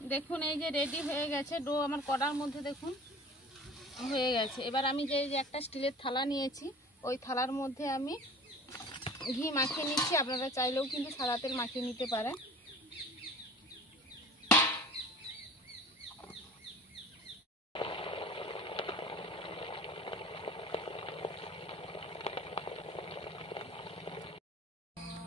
দেখুন এই যে রেডি হয়ে গেছে ডো আমার কড়ার মধ্যে দেখুন হয়ে গেছে। এবার আমি যে একটা স্টিলের থালা নিয়েছি ওই থালার মধ্যে আমি ঘি মাখিয়ে নিচ্ছি। আপনারা চাইলেও কিন্তু সাদা তেল মাখিয়ে নিতে পারেন।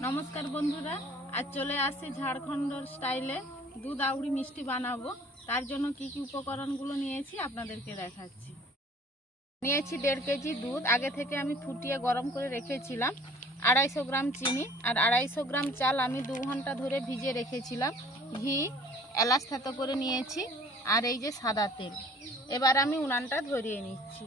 নমস্কার বন্ধুরা, আজ চলে আসছি ঝাড়খণ্ডের স্টাইলে দুধ আউড়ি মিষ্টি বানাবো। তার জন্য কি কি উপকরণগুলো নিয়েছি আপনাদেরকে দেখাচ্ছি। নিয়েছি 1.5 কেজি দুধ, আগে থেকে আমি ফুটিয়ে গরম করে রেখেছিলাম। 250 গ্রাম চিনি আর 250 গ্রাম চাল আমি 2 ঘন্টা ধরে ভিজিয়ে রেখেছিলাম। ঘি, এলাচ থেতো করে নিয়েছি আর এই যে সাদা তেল। এবার আমি উনানটা ধরিয়ে নিচ্ছি।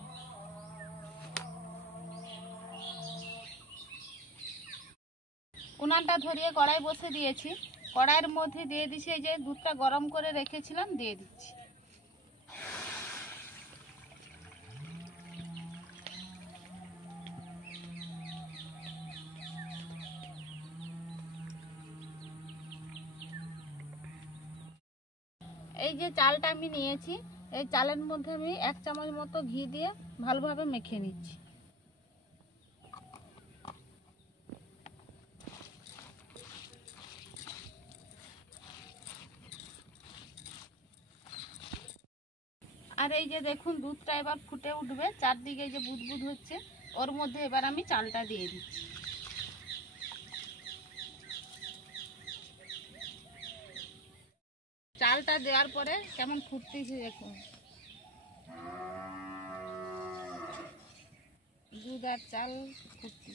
উনানটা ধরিয়ে কড়াই বসে দিয়েছি। কড়াইয়ের মধ্যে দিয়ে দিচ্ছি এই যে দুধটা গরম করে রেখেছিলাম, দিয়ে দিচ্ছি। এই যে চালটা আমি নিয়েছি, এই চালের মধ্যে আমি 1 চামচ মতো ঘি দিয়ে ভালোভাবে মেখে নিচ্ছি। আর এই যে দেখুন দুধটা এবার ফুটে উঠবে, চারদিকে এই যে বুদবুদ হচ্ছে, ওর মধ্যে এবার আমি চালটা দিয়ে দিচ্ছি। চালটা দেওয়ার পরে কেমন ফুটতেছে দেখুন, দুধ আর চাল ফুটতেছে।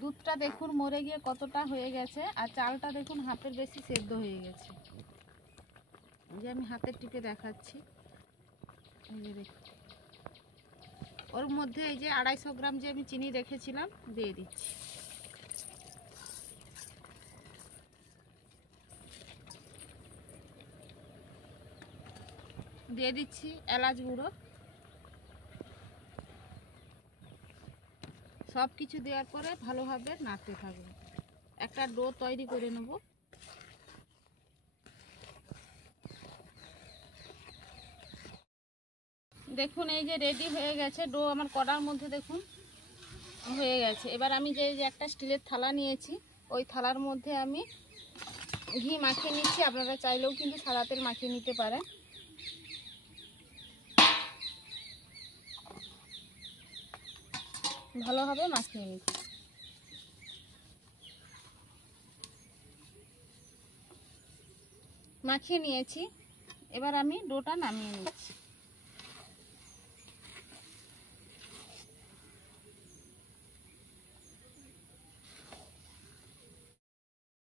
দুধটা দেখুন মরে গিয়ে কতটা হয়ে গেছে, আর চালটা দেখুন হাফের বেশি সেদ্ধ হয়ে গেছে। যে আমি হাতে টিপে দেখাচ্ছি, এই যে দেখুন ওর মধ্যে এই যে 250 গ্রাম যে আমি চিনি রেখেছিলাম দিয়ে দিচ্ছি। দিয়ে দিচ্ছি এলাচ গুঁড়ো। সব কিছু দেওয়ার পরে ভালোভাবে নাড়তে থাকবো। একটা ডো তৈরি করে নেব। দেখুন এই যে রেডি হয়ে গেছে ডো আমার কড়ার মধ্যে দেখুন হয়ে গেছে। এবার আমি যে একটা স্টিলের থালা নিয়েছি ওই থালার মধ্যে আমি ঘি মাখিয়ে নিচ্ছি। আপনারা চাইলেও কিন্তু সাদা তেল মাখিয়ে নিতে পারেন। ভালোভাবে মাখিয়ে নিচ্ছি। মাখিয়ে নিয়েছি, এবার আমি ডোটা নামিয়ে নিচ্ছি।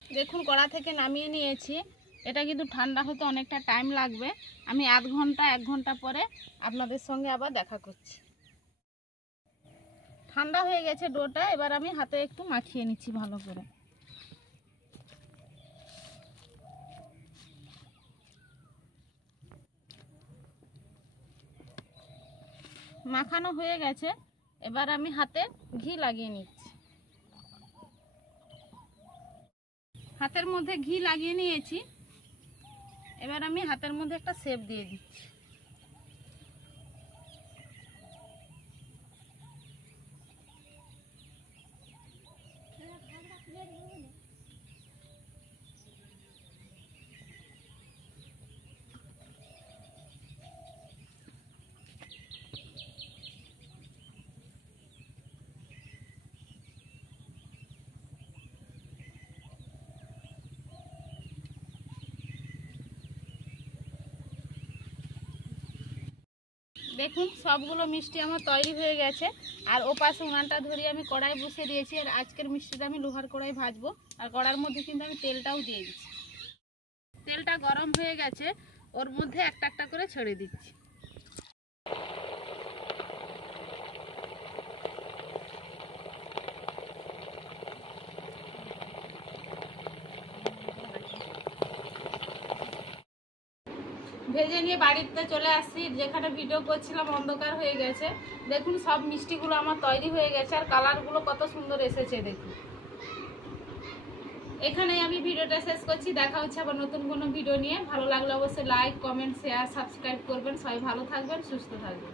দেখুন কড়া থেকে নামিয়ে নিয়েছি। এটা কিন্তু ঠান্ডা হতে অনেকটা টাইম লাগবে। আমি 1 ঘন্টা পরে আপনাদের সঙ্গে আবার দেখা করছি। ঠান্ডা হয়ে গেছে ডোটা, এবার আমি হাতে একটু মাখিয়ে নিচ্ছি ভালো করে। মাখানো হয়ে গেছে, এবার আমি হাতে ঘি লাগিয়ে নিচ্ছি। হাতের মধ্যে ঘি লাগিয়ে নিয়েছি, এবার আমি হাতের মধ্যে একটা শেপ দিয়ে দিচ্ছি। দেখুন সবগুলো মিষ্টি আমার তৈরি হয়ে গেছে। আর ওপাশে উনানটা ধরিয়ে আমি কড়াই বসিয়ে দিয়েছি। আর আজকের মিষ্টিটা আমি লোহার কড়াই ভাজবো। আর কড়ার মধ্যে কিন্তু আমি তেলটাও দিয়ে দিচ্ছি। তেলটা গরম হয়ে গেছে, ওর মধ্যে একটা একটা করে ছেড়ে দিচ্ছি। ভেজে নিয়ে বাড়িতে চলে আসছি। যেখানে ভিডিও করছিলাম অন্ধকার হয়ে গেছে। দেখুন সব মিষ্টিগুলো আমার তৈরি হয়ে গেছে আর কালারগুলো কত সুন্দর এসেছে দেখুন। এখানেই আমি ভিডিওটা শেষ করছি। দেখা হচ্ছে আবার নতুন কোনো ভিডিও নিয়ে। ভালো লাগলে অবশ্যই লাইক, কমেন্ট, শেয়ার, সাবস্ক্রাইব করবেন। সবাই ভালো থাকবেন, সুস্থ থাকবেন।